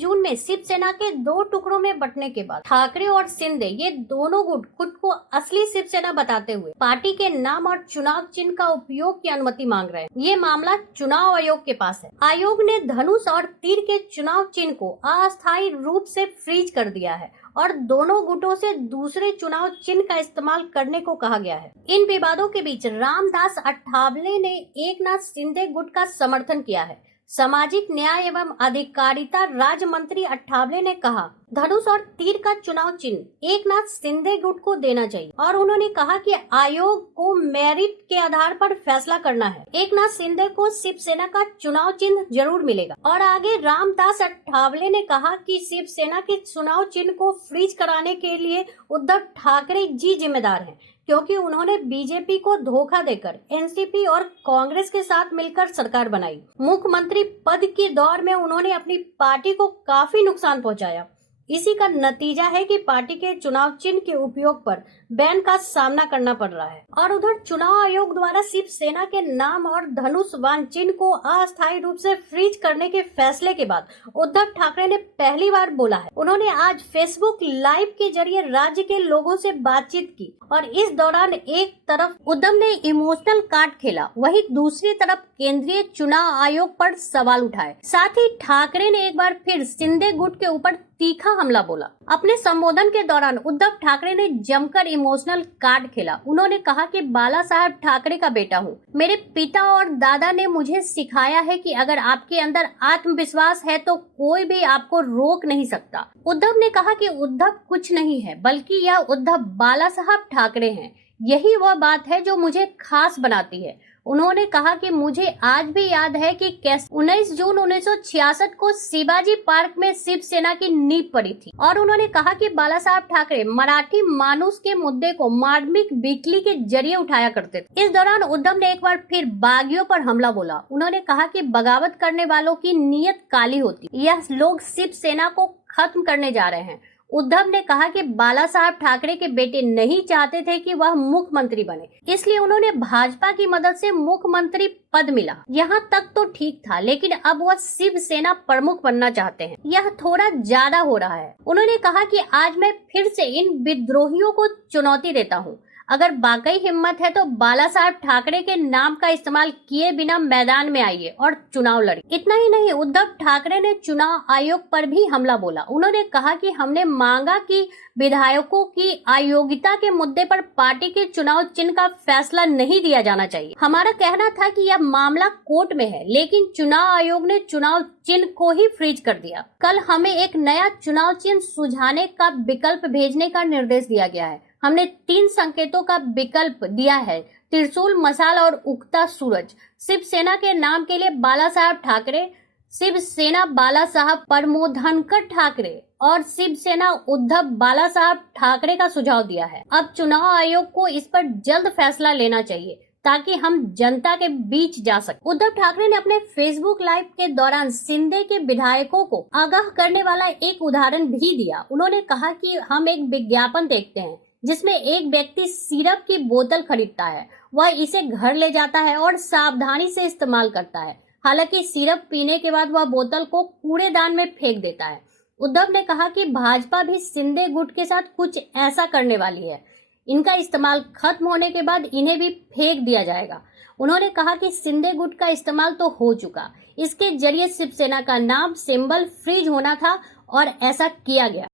जून में शिवसेना के दो टुकड़ों में बंटने के बाद ठाकरे और शिंदे ये दोनों गुट खुद को असली शिवसेना बताते हुए पार्टी के नाम और चुनाव चिन्ह का उपयोग की अनुमति मांग रहे हैं। ये मामला चुनाव आयोग के पास है। आयोग ने धनुष और तीर के चुनाव चिन्ह को अस्थायी रूप से फ्रीज कर दिया है और दोनों गुटों से दूसरे चुनाव चिन्ह का इस्तेमाल करने को कहा गया है। इन विवादों के बीच रामदास अठावले ने एकनाथ शिंदे गुट का समर्थन किया है। सामाजिक न्याय एवं अधिकारिता राज्य मंत्री अठावले ने कहा, धनुष और तीर का चुनाव चिन्ह एकनाथ शिंदे गुट को देना चाहिए और उन्होंने कहा कि आयोग को मेरिट के आधार पर फैसला करना है। एकनाथ शिंदे को शिवसेना का चुनाव चिन्ह जरूर मिलेगा। और आगे रामदास अठावले ने कहा कि शिवसेना के चुनाव चिन्ह को फ्रीज कराने के लिए उद्धव ठाकरे जी जिम्मेदार हैं, क्योंकि उन्होंने बीजेपी को धोखा देकर एनसीपी और कांग्रेस के साथ मिलकर सरकार बनाई। मुख्यमंत्री पद के दौर में उन्होंने अपनी पार्टी को काफी नुकसान पहुंचाया। इसी का नतीजा है कि पार्टी के चुनाव चिन्ह के उपयोग पर बैन का सामना करना पड़ रहा है। और उधर चुनाव आयोग द्वारा शिवसेना के नाम और धनुष वाहन चिन्ह को अस्थायी रूप से फ्रीज करने के फैसले के बाद उद्धव ठाकरे ने पहली बार बोला है। उन्होंने आज फेसबुक लाइव के जरिए राज्य के लोगों से बातचीत की और इस दौरान एक तरफ उद्धव ने इमोशनल कार्ड खेला, वहीं दूसरी तरफ केंद्रीय चुनाव आयोग पर सवाल उठाए। साथ ही ठाकरे ने एक बार फिर शिंदे गुट के ऊपर तीखा हमला बोला। अपने संबोधन के दौरान उद्धव ठाकरे ने जमकर इमोशनल कार्ड खेला। उन्होंने कहा कि बाला साहब ठाकरे का बेटा हूँ। मेरे पिता और दादा ने मुझे सिखाया है कि अगर आपके अंदर आत्मविश्वास है तो कोई भी आपको रोक नहीं सकता। उद्धव ने कहा कि उद्धव कुछ नहीं है, बल्कि यह उद्धव बाला साहब ठाकरे हैं। यही वह बात है जो मुझे खास बनाती है। उन्होंने कहा कि मुझे आज भी याद है कि कैसे 19 जून 1966 को शिवाजी पार्क में शिवसेना की नींव पड़ी थी। और उन्होंने कहा कि बाला साहब ठाकरे मराठी मानुष के मुद्दे को मार्मिक बिकली के जरिए उठाया करते थे। इस दौरान उद्धव ने एक बार फिर बागियों पर हमला बोला। उन्होंने कहा कि बगावत करने वालों की नीयत काली होती, यह लोग शिवसेना को खत्म करने जा रहे हैं। उद्धव ने कहा कि बाला साहब ठाकरे के बेटे नहीं चाहते थे कि वह मुख्यमंत्री बने, इसलिए उन्होंने भाजपा की मदद से मुख्यमंत्री पद मिला। यहाँ तक तो ठीक था, लेकिन अब वह शिवसेना प्रमुख बनना चाहते हैं। यह थोड़ा ज्यादा हो रहा है। उन्होंने कहा कि आज मैं फिर से इन विद्रोहियों को चुनौती देता हूँ। अगर वाकई हिम्मत है तो बाला साहब ठाकरे के नाम का इस्तेमाल किए बिना मैदान में आइए और चुनाव लड़िए। इतना ही नहीं, उद्धव ठाकरे ने चुनाव आयोग पर भी हमला बोला। उन्होंने कहा कि हमने मांगा कि विधायकों की अयोग्यता के मुद्दे पर पार्टी के चुनाव चिन्ह का फैसला नहीं दिया जाना चाहिए। हमारा कहना था कि यह मामला कोर्ट में है, लेकिन चुनाव आयोग ने चुनाव चिन्ह को ही फ्रीज कर दिया। कल हमें एक नया चुनाव चिन्ह सुझाने का विकल्प भेजने का निर्देश दिया गया है। हमने 3 संकेतों का विकल्प दिया है, त्रिशूल, मशाल और उगता सूरज। शिवसेना के नाम के लिए बाला साहब ठाकरे, शिवसेना बाला साहब प्रमोधनकर ठाकरे और शिवसेना उद्धव बाला साहब ठाकरे का सुझाव दिया है। अब चुनाव आयोग को इस पर जल्द फैसला लेना चाहिए ताकि हम जनता के बीच जा सके। उद्धव ठाकरे ने अपने फेसबुक लाइव के दौरान शिंदे के विधायकों को आगाह करने वाला एक उदाहरण भी दिया। उन्होंने कहा कि हम एक विज्ञापन देखते हैं जिसमें एक व्यक्ति सिरप की बोतल खरीदता है, वह इसे घर ले जाता है और सावधानी से इस्तेमाल करता है। हालांकि सिरप पीने के बाद वह बोतल को कूड़ेदान में फेंक देता है। उद्धव ने कहा कि भाजपा भी शिंदे गुट के साथ कुछ ऐसा करने वाली है। इनका इस्तेमाल खत्म होने के बाद इन्हें भी फेंक दिया जाएगा। उन्होंने कहा कि शिंदे गुट का इस्तेमाल तो हो चुका, इसके जरिए शिवसेना का नाम सिंबल फ्रीज होना था और ऐसा किया गया।